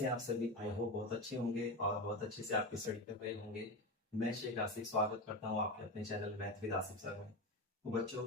कैसे हैं आप सभी? आई होप बहुत अच्छे होंगे और बहुत अच्छे से आपकी स्टडी कर रहे होंगे। मैं शेख आसिफ स्वागत करता हूं आपके अपने channel math with Asif sir में। तो बच्चों,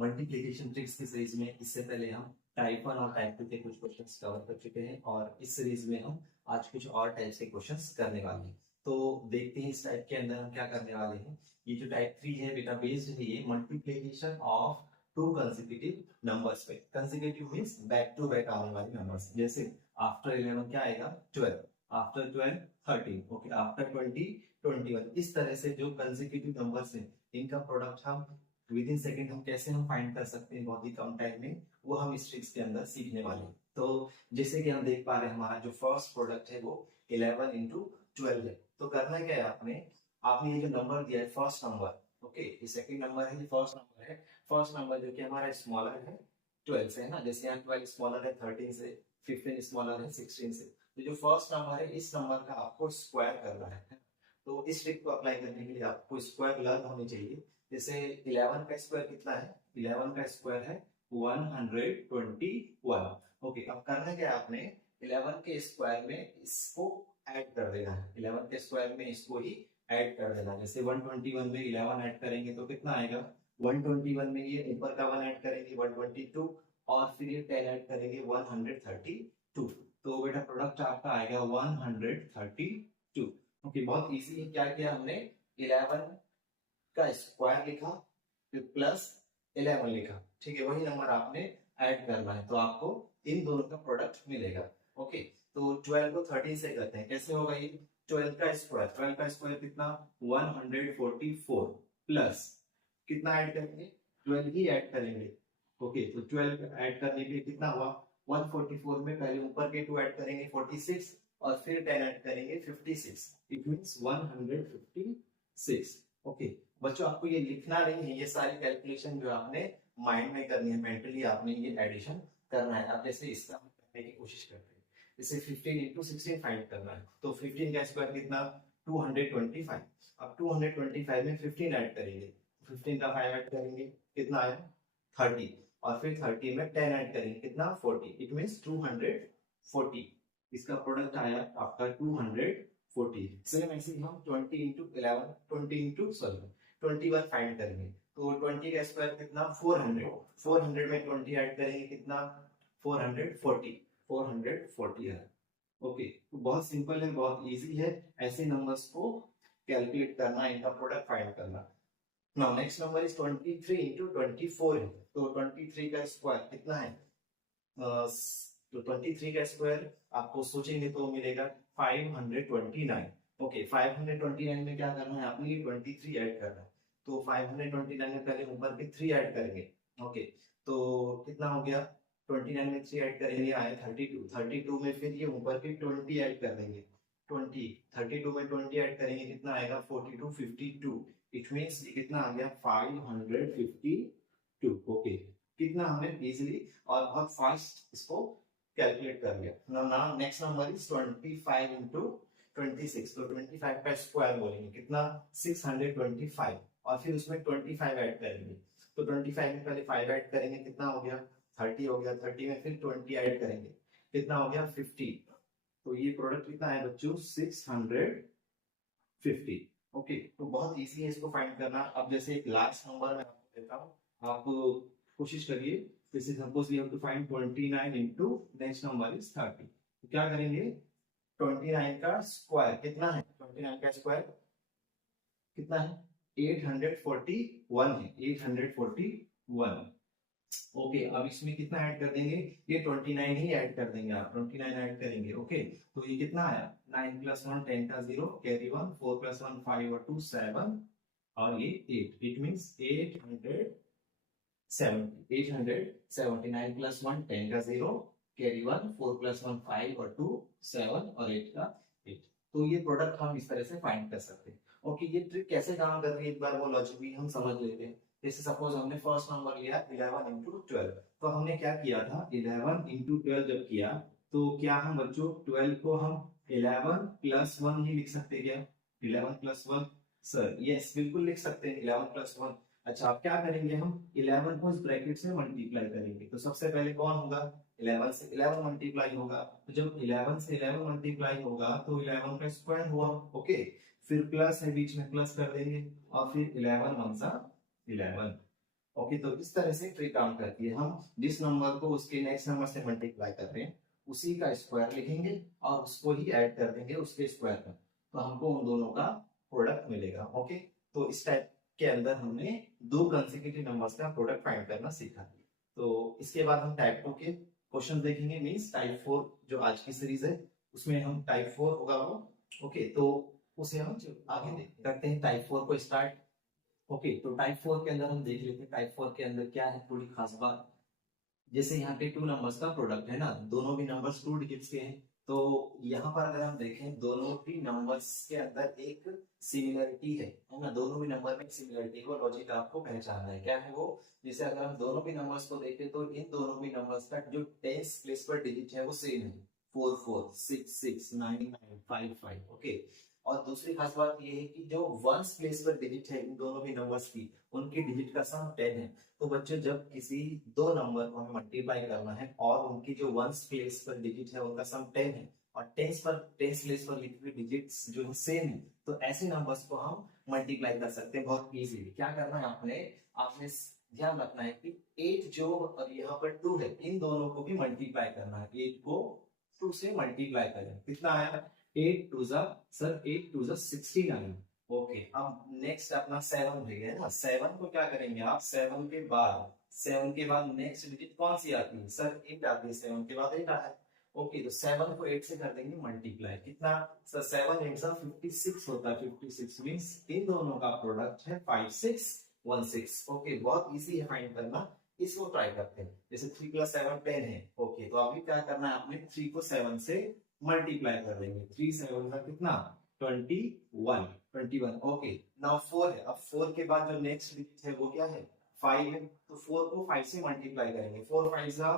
मल्टीप्लिकेशन ट्रिक्स की सीरीज में इससे पहले हम टाइप 1 और टाइप 2 के कुछ क्वेश्चंस कवर कर चुके हैं और इस सीरीज में हम आज कुछ और टाइप्स के क्वेश्चंस करने वाले हैं। तो देखते हैं इस टाइप के अंदर हम क्या करने वाले हैं। ये जो टाइप 3 है बेटा, बेस्ड है ये multiplication of two consecutive numbers पे। Consecutive means back to back आने वाले नंबर्स। जैसे आफ्टर 11 क्या आएगा? 12, आफ्टर 12 13, ओके, आफ्टर 20 21। इस तरह से जो कंसेक्यूटिव नंबर्स हैं इनका प्रोडक्ट हम विद इन सेकंड हम कैसे फाइंड कर सकते हैं बहुत ही कम टाइम में, वो हम इस ट्रिक्स के अंदर सीखने वाले हैं। तो जैसे कि हम देख पा रहे हैं हमारा जो फर्स्ट प्रोडक्ट है वो 11 इंटू 12 है। तो करना क्या है, आपने आपने ये जो नंबर दिया है फर्स्ट नंबर, ओके, ये सेकंड नंबर है, ये फर्स्ट नंबर है। फर्स्ट नंबर जो कि हमारा स्मॉलर है 12 से, है ना। जैसे यहाँ 12 स्मॉलर है 13 से, 15 स्मॉलर है 16 से। तो जो फर्स्ट नंबर है इस नंबर का आपको स्क्वायर करना है। तो इस ट्रिक को अप्लाई करने के लिए आपको स्क्वायर लर्न होनी चाहिए। जैसे 11 का स्क्वायर कितना है? 11 का स्क्वायर है 121। ओके, अब करना क्या है, आपने 11 के स्क्वायर में इसको ऐड कर देना है। 11 के स्क्वायर में इसको ही ऐड कर देना। जैसे 121 में 11 ऐड करेंगे तो कितना आएगा? 121 में ये ऊपर का 1 ऐड करेंगे 122, और फिर ये 10 ऐड करेंगे 132। तो बेटा प्रोडक्ट आपका आएगा 132। ओके, बहुत इजी है। क्या किया हमने? 11 का स्क्वायर लिखा फिर प्लस 11 लिखा, ठीक है। वही नंबर आपने ऐड करना है तो आपको इन दोनों का प्रोडक्ट मिलेगा। ओके, तो 12 को 13 से करते हैं। कैसे होगा ये? 12 का स्क्वायर, 12 का स्क्वायर कितना? 144 प्लस कितना ऐड करेंगे? 12 ही ऐड करेंगे। ओके, तो 12 ऐड करने के लिए कितना हुआ? 144 में पहले ऊपर के 2 ऐड करेंगे 46, और फिर 10 ऐड करेंगे 56। It means 156। ओके बच्चों, आपको ये लिखना नहीं है, ये सारी कैलकुलेशन जो आपने माइंड में करनी है, मेंटली आपने ये एडिशन करना है। अब जैसे इसका करने की कोशिश करते हैं। जैसे 15 इंटू 16 फाइंड करना है, तो 15 का स्क्वायर कितना? 225। अब 225 में 15 ऐड करेंगे, 15 का 5 ऐड करेंगे, कितना आया? 30, और फिर 30 में 10 ऐड करेंगे, कितना? 40। It means 240। इसका प्रोडक्ट आया आपका 240। सेम ऐसे ही हम 20 इंटू 11 20 इंटू सॉरी 21 फाइंड करेंगे। तो 20 का स्क्वायर कितना? 400, 400 में 20 ऐड करेंगे, कितना? 440, 440 है। ओके, तो बहुत सिंपल है, बहुत इजी है ऐसे नंबर्स को कैलकुलेट करना, इनका प्रोडक्ट फाइंड करना। Now next number is 23 into 24 है। तो 23 का स्क्वायर कितना है? तो 23 का स्क्वायर आपको सोचेंगे तो मिलेगा 529। ओके, 529 में क्या करना है आपने? ये 23 ऐड करना है। तो 529 में पहले ऊपर के 3 ऐड करेंगे। ओके, तो कितना हो गया? 29 में 3 ऐड करेंगे, आया 32। 32 में फिर ये ऊपर के 20 ऐड कर देंगे, 20। 32 में 20 ऐड करेंगे, कितना आएगा? 42, 52। इट मींस ये कितना आ गया? 552। ओके, कितना हमने इजीली और बहुत फास्ट इसको कैलकुलेट कर लिया। Now next number is 25 into 26। तो 25 का स्क्वायर बोलेंगे, कितना? 625, और फिर उसमें 25 ऐड करेंगे। तो 25 में पहले 5 ऐड करेंगे, कितना हो गया? 30 हो गया। 30 में फिर 20 ऐड करेंगे, कितना हो गया? 50। तो ये प्रोडक्ट कितना है बच्चों? 650। ओके, तो बहुत इजी है इसको फाइंड करना। अब जैसे एक लास्ट नंबर मैं आपको देता हूँ, आप कोशिश करिए। जैसे suppose we have to find 29 into next number is 30। तो क्या करेंगे? 29 का स्क्वायर कितना है? 29 का स्क्वायर कितना है? 841 है, 841। ओके, अब इसमें कितना ऐड कर देंगे? ये 29 ही ऐड कर देंगे, आप 29 ऐड करेंगे। ओके, तो ये कितना आया? 9 प्लस 1 10 का 0, कैरी 1, 4 प्लस 1 5 और 2 7, और ये 8। इट मींस 879 प्लस 1 10 का 0, कैरी 1, 4 प्लस 1 5 और 2 7 और 8 का 8। तो ये प्रोडक्ट हम इस तरह से फाइंड कर सकते हैं। ओके, ये ट्रिक कैसे काम कर रही है एक बार वो लॉजिक भी हम समझ लेते हैं। जैसे सपोज हमने फर्स्ट नंबर लिया 11 इंटू 12। तो हमने क्या किया था? 11 इंटू 12 जब किया तो क्या हम बच्चों 12 को हम 11 प्लस 1 ही लिख सकते क्या? 11 प्लस 1 सर, यस बिल्कुल लिख सकते हैं 11 प्लस 1। अच्छा, अब क्या करेंगे हम 11 को इस ब्रैकेट से मल्टीप्लाई करेंगे, तो सबसे पहले कौन होगा, 11 से 11 मल्टीप्लाई होगा, तो जब 11 से 11 मल्टीप्लाई होगा तो 11 का स्क्वायर हुआ, ओके, फिर प्लस है बीच में, प्लस कर देंगे, और फिर 11 वन सा 11, ओके। तो इस तरह से ट्रिक काम करती है, हम जिस नंबर को उसके नेक्स्ट नंबर से मल्टीप्लाई कर रहे हैं उसी का स्क्वायर लिखेंगे और उसको ही ऐड कर देंगे उसके स्क्वायर में, तो हमको उन दोनों का प्रोडक्ट मिलेगा, ओके। तो इस टाइप के अंदर हमने दो कंसेक्यूटिव नंबर्स का प्रोडक्ट फाइंड करना सीखा। तो इसके बाद हम टाइप 2 के क्वेश्चन देखेंगे, मींस टाइप 4 जो आज की सीरीज है उसमें हम टाइप 4 होगा वो, ओके। तो उसे हम आगे करते हैं टाइप 4 को स्टार्ट, ओके। तो टाइप 4 के अंदर हम देख लेते हैं टाइप 4 के अंदर क्या है थोड़ी खास बात, जैसे यहाँ पे टू नंबर्स का प्रोडक्ट है ना, दोनों भी नंबर्स 2 डिजिट्स के हैं, तो यहाँ पर अगर हम देखें दोनों भी नंबर्स के अंदर एक सिमिलरिटी है ना, दोनों भी नंबर में सिमिलरिटी को लॉजिक आपको पहचानना है, क्या है वो, जैसे अगर हम दोनों भी नंबर्स को देखें तो इन दोनों भी नंबर्स का जो टेंस प्लेस पर डिजिट है वो सेम है, 4 4 6 6 9 9 5 5, ओके। और दूसरी खास बात ये है कि जो वंस प्लेस पर डिजिट है इन दोनों भी नंबर्स की, उनकी डिजिट का सम 10 है। तो बच्चों जब किसी दो नंबर को हमें मल्टीप्लाई करना है और उनकी जो वंस प्लेस पर डिजिट है उनका सम 10 है और टेंस प्लेस पर लिखी हुई डिजिट्स जो है सेम है, तो ऐसे नंबर्स को हम मल्टीप्लाई कर सकते हैं बहुत इजीली। क्या करना है आपने आपने ध्यान रखना है कि 8 जो और यहाँ पर 2 है इन दोनों को भी मल्टीप्लाई करना है, 8 को 2 से मल्टीप्लाई करें, कितना आया 8 2 जा सर 8 2 जा 69, ओके। अब नेक्स्ट अपना 7 रह गया ना, 7 को क्या करेंगे आप, 7 के बाद नेक्स्ट डिजिट कौन सी आती है सर 8 आती है, 7 के बाद 8 आता है, ओके। तो 7 को 8 से कर देंगे मल्टीप्लाई, कितना सर 7 8 जा 56 होता है, 56 मींस इन दोनों का प्रोडक्ट है 5616, ओके। बहुत इजी है फाइंड करना, इसको ट्राई करते हैं, जैसे 3 + 7 10 है, ओके। तो अभी क्या करना है आपने 3 को 7 से मल्टीप्लाई कर देंगे, 3 7 का कितना 21 21, ओके। नाउ 4 है, अब 4 के बाद जो नेक्स्ट डिजिट है वो क्या है 5 है, तो 4 को 5 से मल्टीप्लाई करेंगे, 4 5 जा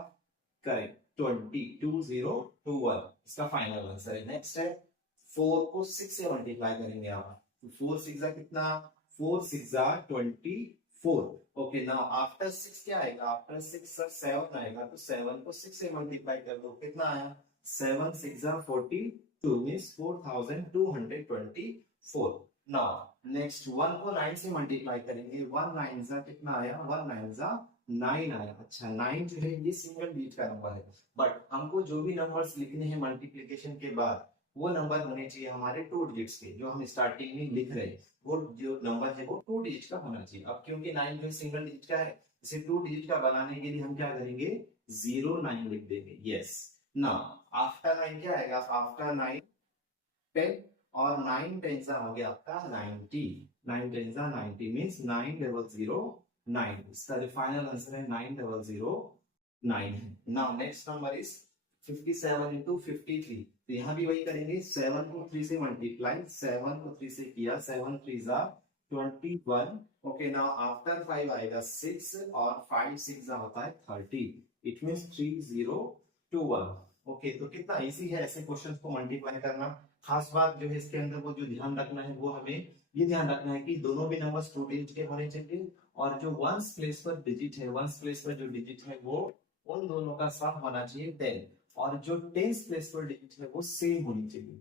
करेक्ट 20 इसका फाइनल आंसर है। नेक्स्ट है 4 को 6 से मल्टीप्लाई करेंगे आप, तो 4 6 जा कितना 4 6 जा 24, ओके। नाउ आफ्टर 6 क्या आएगा, आफ्टर 6 सर 7 आएगा, तो 7 को 6 से मल्टीप्लाई कर दो, कितना आया 7 6 जा 42 मींस 4224। नाउ नेक्स्ट 1 को 9 से मल्टीप्लाई करेंगे, 1 9 जा कितना आया 1 9 जा 9 आया। अच्छा 9 जो है ये सिंगल डिजिट का नंबर है, बट हमको जो भी नंबर्स लिखने हैं मल्टीप्लिकेशन के बाद वो नंबर होने चाहिए हमारे 2 डिजिट्स के, जो हम स्टार्टिंग में लिख रहे हैं वो जो नंबर है वो 2 डिजिट का होना चाहिए। अब क्योंकि 9 जो सिंगल डिजिट का है, इसे 2 डिजिट का बनाने के लिए हम क्या करेंगे 09 लिख देंगे, यस। नाउ आफ्टर 9 क्या आएगा, आफ्टर 9 10 और 9 10 हो गया आपका 90, 9 10 90 मींस 9009, इसका जो फाइनल आंसर है 9009। Now next number is 57 into 53, तो यहाँ भी वही करेंगे, 7 को 3 से मल्टीप्लाई, 7 को 3 से किया 7 3 जा 21, ओके। नाउ आफ्टर 5 आएगा 6 और 5 6 जा होता है 30, इट मींस 3021, ओके। तो कितना इजी है ऐसे क्वेश्चंस को मल्टीप्लाई करना। खास बात जो है इसके अंदर वो जो ध्यान रखना है वो हमें ये ध्यान रखना है कि दोनों भी नंबर्स 2 डिजिट के होने चाहिए और जो वंस प्लेस पर डिजिट है, वंस प्लेस पर जो डिजिट है वो उन दोनों का सम होना चाहिए 10 और जो टेंस प्लेस पर डिजिट है वो सेम होनी चाहिए,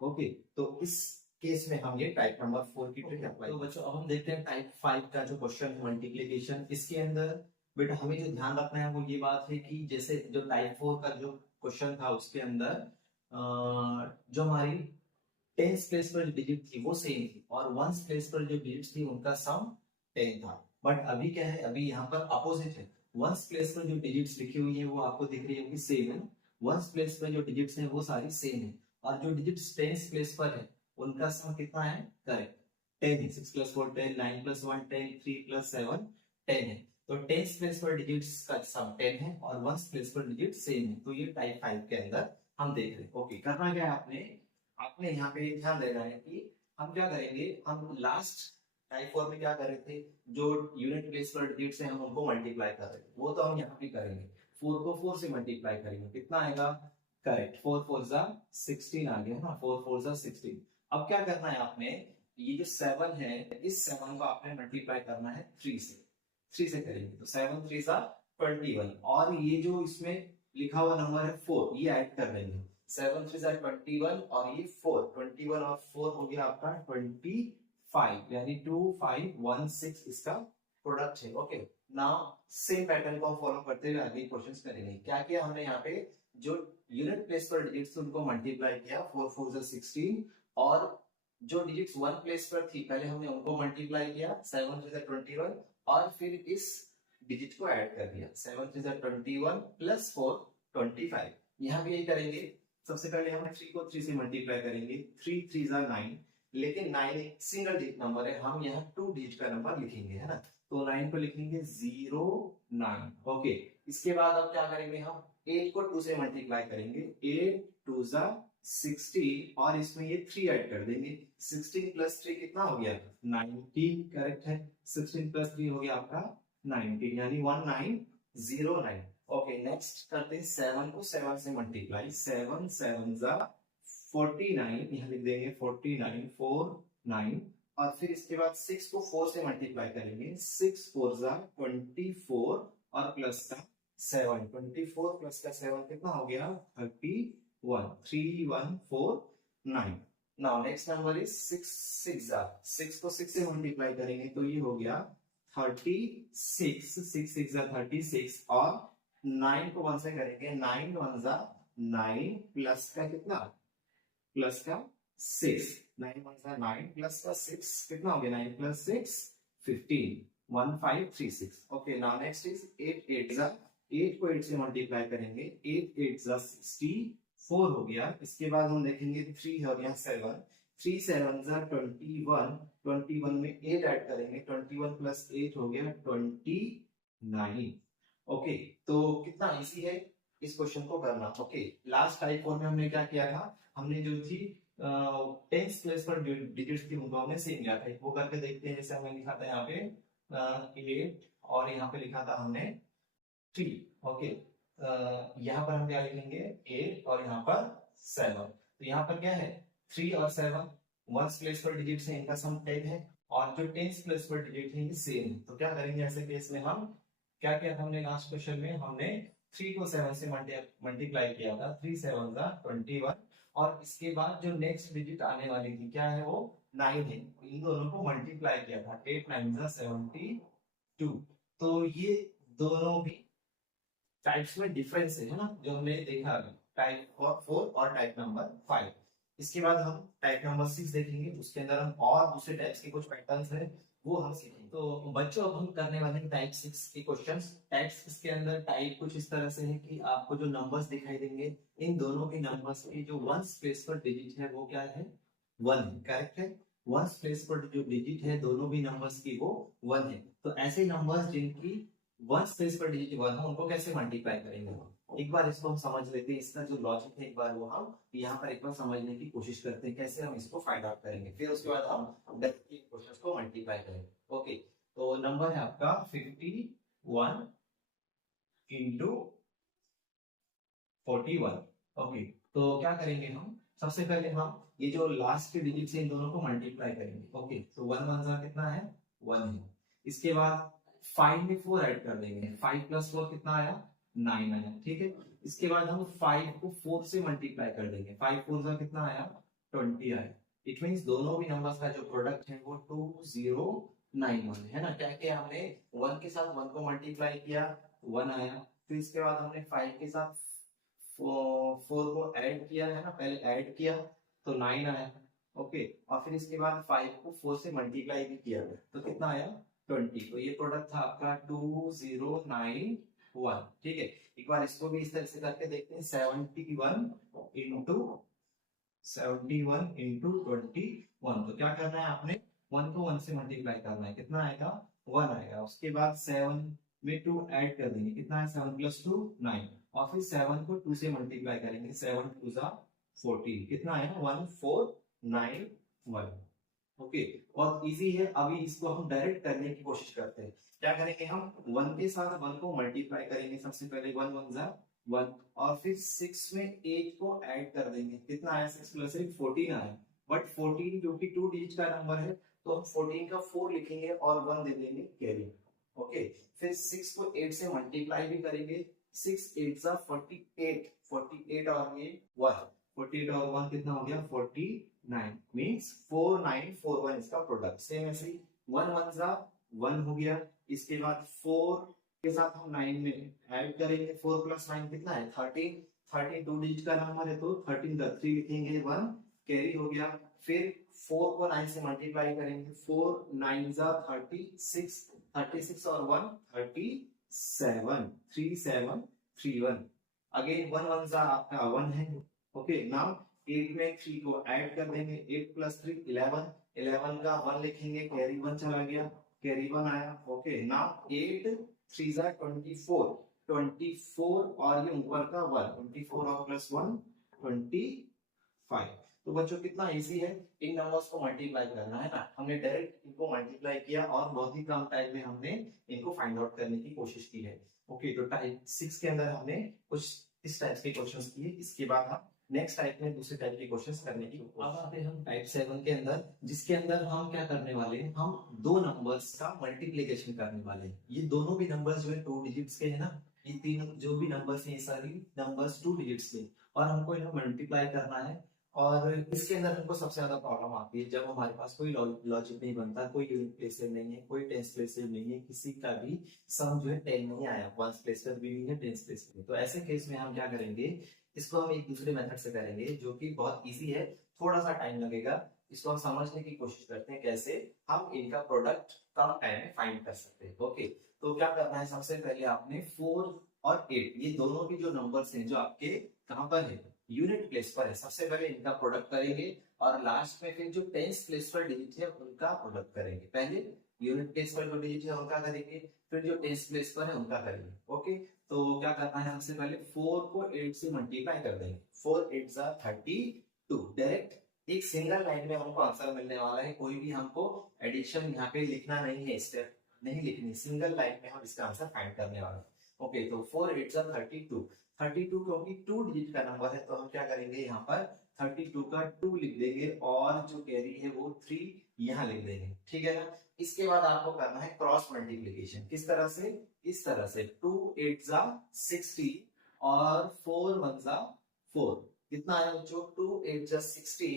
ओके। तो इस केस में हम ये टाइप नंबर 4 की ट्रिक अप्लाई। तो बच्चों अब हम देखते हैं टाइप 5 का जो क्वेश्चन है मल्टीप्लिकेशन। इसके अंदर बेटा हमें जो ध्यान रखना है वो ये बात है कि जैसे जो टाइप 4 का जो क्वेश्चन था उसके अंदर जो हमारी टेंस प्लेस पर जो डिजिट थी वो सेम थी और वंस प्लेस पर जो डिजिट थी उनका सम 10 था। बट अभी क्या है, अभी यहाँ पर अपोजिट है, वंस प्लेस पर जो डिजिट्स लिखी हुई है वो आपको दिख रही होगी सेम है, वंस प्लेस पर जो डिजिट्स हैं वो सारी सेम है और जो डिजिट्स टेंस प्लेस पर है उनका सम कितना है, करेक्ट 10 है, 6 + 4 10, 9 + 1 10, 3 + 7 10 है। तो टेंस प्लेस पर डिजिट्स का सम 10 है और वंस प्लेस पर डिजिट सेम है, तो ये टाइप 5 के अंदर हम देख रहे हैं, ओके। करना क्या है आपने आपने यहाँ पे ध्यान देना है कि हम क्या करेंगे, हम लास्ट टाइप 4 में क्या कर रहे थे, जो यूनिट प्लेस पर डिजिट्स हैं हम उनको मल्टीप्लाई कर रहे थे, वो तो हम यहाँ भी करेंगे, 4 को 4 से मल्टीप्लाई करेंगे, कितना आएगा, करेक्ट 4 4 जा 16 आ गया ना, 4 4 जा 16। अब क्या करना है आपने ये जो 7 है, इस 7 को आपने मल्टीप्लाई करना है 3 से। 3 से करेंगे तो 7 3 सा 21, और ये जो इसमें लिखा हुआ नंबर है 4, ये ऐड कर देंगे। 7 3 सा 21 और ये 4, 21 और 4 हो गया आपका 25, यानी 2516 इसका प्रोडक्ट है। ओके, नाउ सेम पैटर्न को हम फॉलो करते हुए आगे क्वेश्चंस करेंगे। क्या किया हमने यहाँ पे, जो यूनिट प्लेस पर डिजिट्स उनको मल्टीप्लाई किया, 4 4 जा 16, और जो डिजिट्स 1 प्लेस पर थी पहले हमने उनको मल्टीप्लाई किया, 7 3 जा 21, और फिर इस डिजिट को ऐड कर दिया, 7 3 जा 21 प्लस 4 25। यहाँ भी यही करेंगे। सबसे पहले हम 3 को 3 से मल्टीप्लाई करेंगे, 3 3 जा 9, लेकिन 9 एक सिंगल डिजिट नंबर है, हम यहाँ 2 डिजिट का नंबर लिखेंगे, है ना। तो 9 को लिखेंगे 0 9। ओके, इसके बाद अब क्या करेंगे, हम 8 को 2 से मल्टीप्लाई करेंगे, 8 2 जा 16, और इसमें ये 3 ऐड कर देंगे। 16 प्लस 3 कितना हो गया, 19, करेक्ट है। 16 प्लस 3 हो गया आपका 19, यानी 1909। ओके, नेक्स्ट करते हैं 7 को 7 से मल्टीप्लाई, 7 7 जा 49, यहाँ लिख देंगे 49 4 9, और फिर इसके बाद 6 को 4 से मल्टीप्लाई करेंगे, 6 4 जा 24, और प्लस का 7, 24 प्लस का 7 कितना हो गया, 31, 3149। नाउ नेक्स्ट नंबर इज 6 6 जा, 6 को 6 से मल्टीप्लाई करेंगे तो ये हो गया 36, 6 6 जा 36, और 9 को 1 से करेंगे, 9 1 जा 9, प्लस का कितना, प्लस का 6, 9 1 जा 9, प्लस का 6 कितना हो गया, 9 plus 6 15, 1536। Okay, now next is 8 8 जा, 8 को 8 से मल्टीप्लाई करेंगे, 8 8 जा 64 हो गया। इसके बाद हम देखेंगे 3 है और यहाँ 7, 3 7 जा 21, 21 में 8 ऐड करेंगे, 21 प्लस 8 हो गया 29। ओके, तो कितना इजी है इस क्वेश्चन को करना। ओके, लास्ट टाइप 4 में हमने क्या किया था, हमने जो थी टेंस प्लेस पर डिजिट्स थी उनको हमने सेम लिया था। वो करके देखते हैं। जैसे हमने लिखा था यहाँ पे 8, और यहाँ पे लिखा था हमने 3। ओके, यहाँ पर हम क्या लिखेंगे, 8 और यहाँ पर 7। तो यहाँ पर क्या है, 3 और 7 वंस प्लेस पर डिजिट्स है, इनका सम 10 है, और जो टेंस प्लेस पर डिजिट है ये सेम है। तो क्या करेंगे ऐसे केस में, हम क्या किया था हमने लास्ट क्वेश्चन में, हमने 3 को 7 से मल्टीप्लाई किया था, 3 7 जा 21, और इसके बाद जो नेक्स्ट डिजिट आने वाली थी क्या है, वो 9 है, इन दोनों को मल्टीप्लाई किया था, 8 9 जा 72। तो ये दोनों भी टाइप्स में डिफरेंस है ना, जो हमने देखा अभी, टाइप 4 और टाइप नंबर 5। इसके बाद हम टाइप नंबर 6 देखेंगे, उसके अंदर हम और दूसरे टाइप्स के कुछ पैटर्न्स हैं वो हम सीखेंगे। तो बच्चों अब हम करने वाले हैं टाइप 6 के क्वेश्चंस। टाइप 6 के अंदर टाइप कुछ इस तरह से है कि आपको जो नंबर्स दिखाई देंगे, इन दोनों के नंबर्स की जो वंस प्लेस पर डिजिट है वो क्या है, 1 है, करेक्ट है। वंस प्लेस पर जो डिजिट है दोनों भी नंबर्स की वो 1 है। तो ऐसे नंबर्स जिनकी वंस प्लेस पर डिजिट 1 है उनको कैसे मल्टीप्लाई करेंगे, एक बार इसको हम समझ लेते हैं। इसका जो लॉजिक है एक बार वो हम यहाँ पर एक बार समझने की कोशिश करते हैं, कैसे हम इसको फाइंड आउट करेंगे, फिर उसके बाद हम डायरेक्टली क्वेश्चंस को मल्टीप्लाई करेंगे। ओके, तो नंबर है आपका 51 इंटू 41। ओके, तो क्या करेंगे हम, सबसे पहले हम ये जो लास्ट के डिजिट है इन दोनों को मल्टीप्लाई करेंगे। ओके, तो 1 1 जा कितना है, 1 है। इसके बाद 5 में 4 ऐड कर देंगे, 5 प्लस 4 कितना आया, 9 आया, ठीक है। इसके बाद हम 5 को 4 से मल्टीप्लाई कर देंगे, 5 4 जा कितना आया, 20 आया। इट मींस दोनों भी नंबर्स का जो प्रोडक्ट है वो 2091 है ना। क्या किया हमने, 1 के साथ 1 को मल्टीप्लाई किया, 1 आया। फिर इसके बाद हमने 5 के साथ 4 को ऐड किया है ना, पहले ऐड किया तो 9 आया। ओके, और फिर इसके बाद 5 को 4 से मल्टीप्लाई भी किया तो कितना आया, 20। तो ये प्रोडक्ट था आपका 2091, ठीक है। एक बार इसको भी इस तरह से करके देखते हैं, 71 इंटू 21। तो क्या करना है आपने, 1 को 1 से मल्टीप्लाई करना है, कितना आएगा, 1 आएगा। उसके बाद 7 में 2 ऐड कर देंगे, कितना है, 7 प्लस 2 9, और फिर 7 को 2 से मल्टीप्लाई करेंगे, 7 2 जा 14, कितना आएगा, 1491। ओके, बहुत इजी है। अभी इसको हम डायरेक्ट करने की कोशिश करते हैं। क्या करेंगे, हम 1 के साथ 1 को मल्टीप्लाई करेंगे, सबसे पहले 1 1 जा 1, और फिर 6 में 8 को ऐड कर देंगे, कितना आया, 6 प्लस 8 14 आया। बट 14 क्योंकि 2 डिजिट का नंबर है तो हम 14 का 4 लिखेंगे और 1 दे देंगे कैरी। ओके, फिर 6 को 8 से मल्टीप्लाई भी करेंगे, 6 8 जा 48, 48 और ये 1, 48 और 1 कितना हो गया 49, मींस 4941 इसका प्रोडक्ट। सेम ऐसे ही 1 1 जा 1 हो गया, इसके बाद 4 के साथ हम 9 में ऐड करेंगे, 4 प्लस 9 कितना है 13, 13 2 डिजिट का नंबर है तो 13 का 3 लिखेंगे, 1 कैरी हो गया। फिर 4 को 9 से मल्टीप्लाई करेंगे, 4 9 जा 36, 36 और 1 37, 3731। अगेन 1 1 जा आपका 1 है। ओके, नाउ 8 में 3 को ऐड कर देंगे, 8 प्लस 3 11, 11 का 1 लिखेंगे, कैरी 1 चला गया, कैरी 1 आया। ओके, नाउ 8 3 जा 24, 24 और ये ऊपर का 1, 24 और प्लस 1 25। तो बच्चों कितना इजी है इन नंबर्स को मल्टीप्लाई करना, है ना। हमने डायरेक्ट इनको मल्टीप्लाई किया और बहुत ही कम टाइम में हमने इनको फाइंड आउट करने की कोशिश की है। ओके, तो टाइप 6 के अंदर हमने कुछ इस टाइप के क्वेश्चंस किए, इसके बाद हम नेक्स्ट टाइप में दूसरे टाइप के क्वेश्चंस करने की। अब आते हैं हम टाइप 7 के अंदर, जिसके अंदर हम क्या करने वाले हैं, हम दो नंबर्स का मल्टीप्लिकेशन करने वाले हैं। ये दोनों भी नंबर्स जो है 2 डिजिट्स के है ना, ये तीन जो भी नंबर्स हैं ये सारी नंबर्स 2 डिजिट्स के, और हमको इन्हें मल्टीप्लाई करना है। और इसके अंदर हमको सबसे ज्यादा प्रॉब्लम आती है जब हमारे पास कोई लॉजिक नहीं बनता, कोई यूनिट प्लेस नहीं है, कोई टेंस प्लेस नहीं है, किसी का भी सम जो है 10 नहीं आया, वंस प्लेस पर भी नहीं है, टेंस प्लेस पर। तो ऐसे केस में हम क्या करेंगे, इसको हम एक दूसरे मेथड से करेंगे जो कि बहुत इजी है, थोड़ा सा टाइम लगेगा। इसको हम समझने की कोशिश करते हैं कैसे हम इनका प्रोडक्ट कम टाइम में फाइंड कर सकते हैं। ओके, तो क्या करना है, सबसे पहले आपने 4 और 8 ये दोनों भी जो नंबर्स हैं जो आपके कहां पर है, यूनिट प्लेस पर है, सबसे पहले इनका प्रोडक्ट करेंगे और लास्ट में फिर जो टेंस प्लेस पर डिजिट है उनका प्रोडक्ट करेंगे। पहले यूनिट प्लेस पर जो डिजिट है उनका करेंगे, फिर जो टेंस प्लेस पर है उनका करेंगे। ओके, तो क्या करना है, सबसे पहले 4 को 8 से मल्टीप्लाई कर देंगे, 4 8 जा 32। डायरेक्ट एक सिंगल लाइन में हमको आंसर मिलने वाला है, कोई भी हमको एडिशन यहाँ पे लिखना नहीं है, स्टेप नहीं लिखनी, सिंगल लाइन में हम इसका आंसर फाइंड करने वाले हैं। ओके, तो 4 8 जा 32, 32 क्योंकि 2 डिजिट का नंबर है तो हम क्या करेंगे, यहाँ पर 32 का 2 लिख देंगे और जो कैरी है वो 3 यहाँ लिख देंगे, ठीक है ना। इसके बाद आपको करना है क्रॉस मल्टीप्लिकेशन, किस तरह से, इस तरह से 2 8 जा 60 और 4 1 जा 4, कितना आया बच्चों 2 8 जा 60,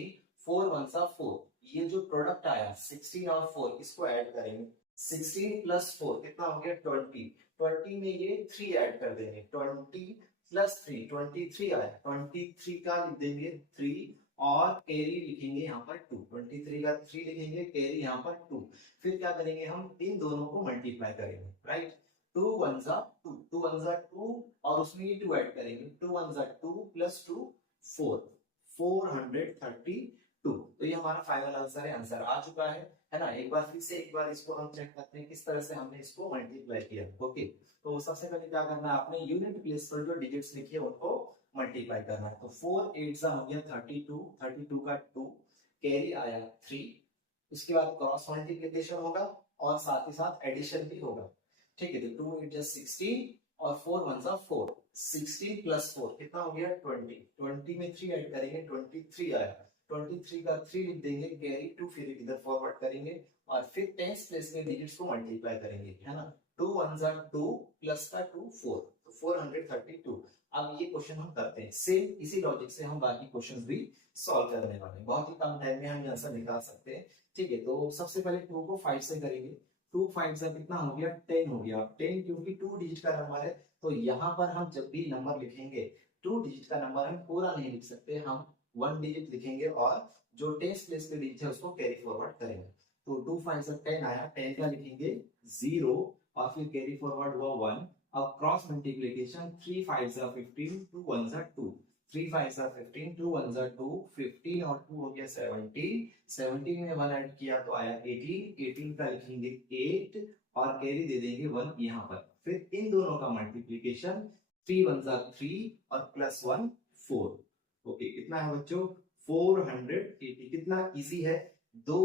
4 1 जा 4, ये जो प्रोडक्ट आया 16 और 4 इसको ऐड करेंगे, 16 प्लस 4 कितना हो गया 20, 20 में ये 3 ऐड कर देंगे, 20 प्लस 3 23 आया, 23 का लिख देंगे 3 और कैरी लिखेंगे यहाँ पर 2, 23 का 3 लिखेंगे, कैरी यहाँ पर 2। फिर क्या करेंगे, हम इन दोनों को मल्टीप्लाई करेंगे, राइट। 2 1 जा 2, 2 1 जा 2 और उसमें ये 2 ऐड करेंगे, 2 1 जा 2 प्लस 2 4, 432। तो ये हमारा फाइनल आंसर है, आंसर आ चुका है ना। एक बार फिर से एक बार इसको हम चेक करते हैं किस तरह से हमने इसको मल्टीप्लाई किया। ओके, तो सबसे पहले क्या करना है, आपने यूनिट प्लेस पर जो डिजिट्स लिखी है उनको मल्टीप्लाई करना है। तो 4 8 जा हो गया 32, 32 का 2, कैरी आया 3, उसके बाद क्रॉस मल्टीप्लिकेशन होगा और साथ ही साथ एडिशन भी होगा, ठीक है। तो 2 8 जा 16 और 4 1 जा 4, 16 प्लस 4 कितना हो गया 20, 20 में 3 ऐड करेंगे, 23 आया, 23 का 3 लिख देंगे, कैरी 2 फिर इधर फॉरवर्ड करेंगे और फिर टेंस प्लेस में डिजिट्स को मल्टीप्लाई करेंगे, है ना। 2 1 जा 2 प्लस का 2 4, तो 432। अब ये क्वेश्चन हम करते हैं, सेम इसी लॉजिक से हम बाकी क्वेश्चंस भी सॉल्व करने वाले हैं, बहुत ही कम टाइम में हम आंसर निकाल सकते हैं, ठीक है। तो सबसे पहले 2 को 5 से करेंगे, 2 5 से कितना हो गया 10 हो गया, 10 क्योंकि 2 डिजिट का नंबर है तो यहाँ पर हम जब भी नंबर लिखेंगे 2 डिजिट का नंबर हम पूरा नहीं लिख सकते, हम 1 डिजिट लिखेंगे और जो टेंस प्लेस पे डिजिट है उसको कैरी फॉरवर्ड करेंगे। तो 2 5 से 10 आया, 10 का लिखेंगे 0 और फिर कैरी फॉरवर्ड हुआ 1। अब क्रॉस मल्टीप्लिकेशन 3 5 जा 15, 2 1 जा 2, 3 5 जा 15, 2 1 जा 2, 15 और 2 हो गया 17, 17 में 1 ऐड किया तो आया 18, 18 का लिखेंगे 8 और कैरी दे देंगे 1 यहाँ पर। फिर इन दोनों का मल्टीप्लिकेशन 3 1 जा 3 और प्लस 1 4। ओके, कितना है बच्चों 480। कितना इजी है दो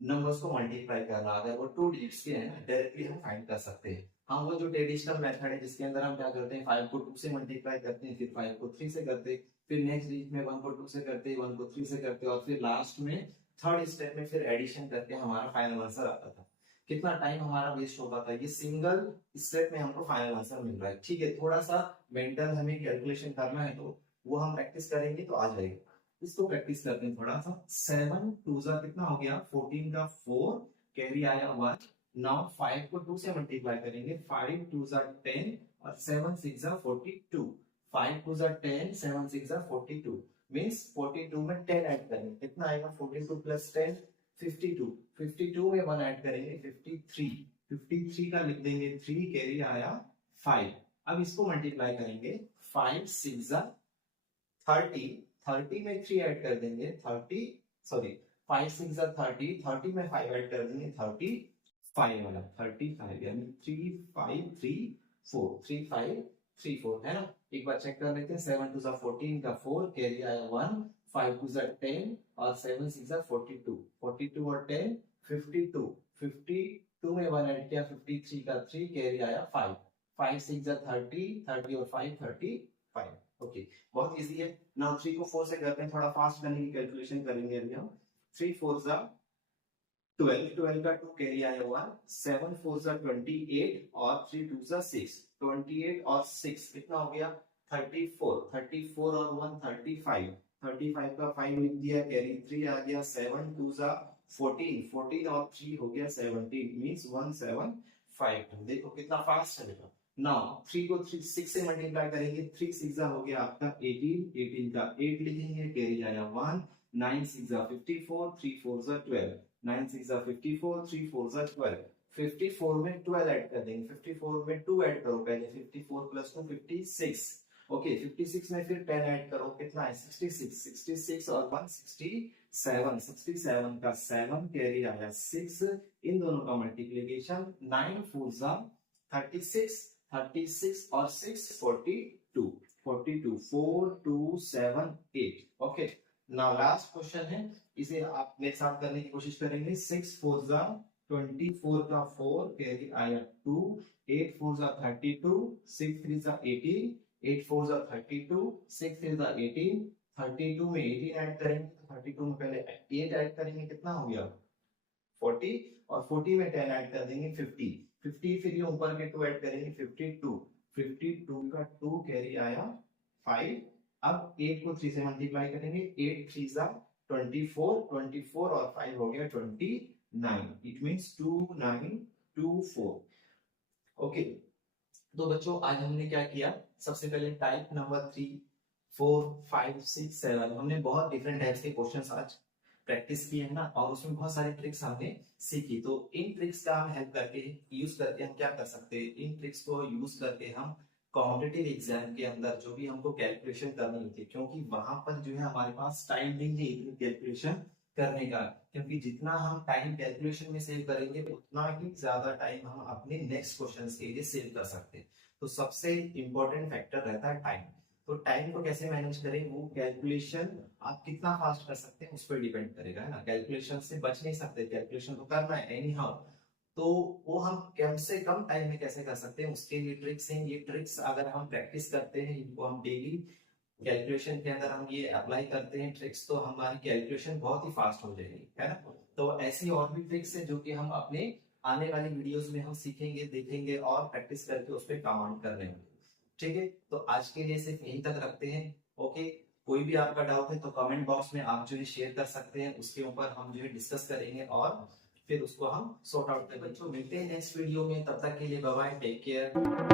नंबर्स को मल्टीप्लाई करना, अगर वो 2 डिजिट्स के हैं डायरेक्टली हम फाइंड कर सकते हैं। हाँ वो जो ट्रेडिशनल मेथड है जिसके अंदर हम क्या करते हैं 5 को 2 से मल्टीप्लाई करते हैं, फिर 5 को 3 से करते हैं, फिर नेक्स्ट स्टेज में 1 को 2 से करते हैं, 1 को 3 से करते हैं, और फिर लास्ट में थर्ड स्टेप में फिर एडिशन करके हमारा फाइनल आंसर आता था। कितना टाइम हमारा वेस्ट होता था, ये सिंगल स्टेप में हमको फाइनल आंसर मिल रहा है। ठीक है, थोड़ा सा मेंटल हमें कैलकुलेशन करना है तो वो हम प्रैक्टिस करेंगे तो आ जाएगा। इसको प्रैक्टिस करते हैं थोड़ा सा। 7 2 जा कितना हो गया 14 का 4 कैरी आया 1। नाउ 5 को 2 से मल्टीप्लाई करेंगे, 5 2 जा 10 और 7 6 जा 42। 5 2 जा 10, 7 6 जा 42 मींस 42 में 10 ऐड करेंगे, कितना आएगा 42 प्लस 10 52। 52 में 1 ऐड करेंगे 53। 53 का लिख देंगे 3 कैरी आया 5। अब इसको मल्टीप्लाई करेंगे, 5 6 जा 30, 30 में 3 ऐड कर देंगे 30, सॉरी 5 6 जा 30, 30 में 5 ऐड कर देंगे 35 वाला 35 यानी 3 5 3 4 3 5 3 4 है ना। एक बार चेक कर लेते हैं। 7 2 जा 14 का 4 कैरी आया 1, 5 2 जा 10 और 7 6 जा 42, 42 और 10 52, 52 में 1 ऐड किया 53 का 3 कैरी आया 5, 5 6 जा 30, 30 और 5 35। ओके, बहुत इजी है। नाउ 3 को 4 से करते हैं, थोड़ा फास्ट करने की कैलकुलेशन करेंगे अभी हम। 3 4 जा 12, 12 का 2 कैरी आया 1, 7 4 जा 28 और 3 2 जा 6, 28 और 6 कितना हो गया 34, 34 और 1 35, 35 का 5 लिख दिया, कैरी 3 आ गया, 7 2 जा 14, 14 और 3 हो गया 17 मींस 175। देखो कितना फास्ट है बेटा। नाउ 3 को 6 से मल्टीप्लाई करेंगे, 3 6 जा हो गया आपका 18, 18 का 8 लिखेंगे, कैरी आया 1, 9 6 जा 54, 3 4 जा 12, 9 6 जा 54, 3 4 जा 12, 54 में 12 ऐड कर देंगे, 54 में 2 ऐड करो पहले, 54 प्लस 2 56। ओके, 56 में फिर 10 ऐड करो, कितना है 66, 66 और 1 67, 67 का 7 कैरी आया 6। इन दोनों का मल्टीप्लिकेशन 9 4 जा 36, 36 और 6 42, 42 4 2 7 8। ओके, नाउ लास्ट क्वेश्चन है, इसे आप मेरे साथ करने की कोशिश करेंगे। 6 4 जा 24 का 4 कैरी आया 2, 8 4 जा 32, 6 3 जा 18, 8 4 जा 32, 6 3 जा 18, 32 में 18 ऐड करेंगे, 32 में पहले 8 ऐड करेंगे, कितना हो गया 40 और 40 में 10 ऐड कर देंगे 50, 50 फिर ये ऊपर के 2 ऐड करेंगे 52, 52 का 2 कैरी आया 5। अब 8 को 3 से मल्टीप्लाई करेंगे, 8 3 जा 24, 24 और 5 हो गया 29, इट मींस 2924। ओके, तो बच्चों आज हमने क्या किया, सबसे पहले टाइप नंबर 3 4 5 6 7 हमने बहुत डिफरेंट टाइप्स के क्वेश्चंस आज प्रैक्टिस किए है ना, और उसमें बहुत सारी ट्रिक्स हमने सीखी। तो इन ट्रिक्स का हम हेल्प करके यूज करके हम क्या कर सकते हैं, इन ट्रिक्स को यूज करके हम कॉम्पिटिटिव एग्जाम के अंदर जो भी हमको कैलकुलेशन करनी होती है, क्योंकि वहां पर जो है हमारे पास टाइम नहीं है इतनी कैलकुलेशन करने का, क्योंकि जितना हम टाइम कैलकुलेशन में सेव करेंगे उतना ही ज्यादा टाइम हम अपने नेक्स्ट क्वेश्चन के लिए सेव कर सकते हैं। तो सबसे इंपॉर्टेंट फैक्टर रहता है टाइम। तो टाइम को कैसे मैनेज करें, वो कैलकुलेशन आप कितना फास्ट कर सकते हैं उस पर डिपेंड करेगा, है ना। कैलकुलेशन से बच नहीं सकते, कैलकुलेशन तो करना है एनी हाउ। तो वो हम कम से कम टाइम में कैसे कर सकते हैं, उसके लिए ट्रिक्स हैं। ये ट्रिक्स अगर हम प्रैक्टिस करते हैं, इनको हम डेली कैलकुलेशन के अंदर हम ये अप्लाई करते हैं ट्रिक्स, तो हमारी कैलकुलेशन बहुत ही फास्ट हो जाएगी, है ना। तो ऐसी और भी ट्रिक्स है जो कि हम अपने आने वाली वीडियोस में हम सीखेंगे, देखेंगे और प्रैक्टिस करके उस पर कमांड करने होंगे। ठीक है, तो आज के लिए सिर्फ यहीं तक रखते हैं। ओके, कोई भी आपका डाउट है तो कमेंट बॉक्स में आप जो है शेयर कर सकते हैं, उसके ऊपर हम जो है डिस्कस करेंगे और फिर उसको हम सॉर्ट आउट करेंगे। तो मिलते हैं नेक्स्ट वीडियो में, तब तक के लिए बाय बाय, टेक केयर।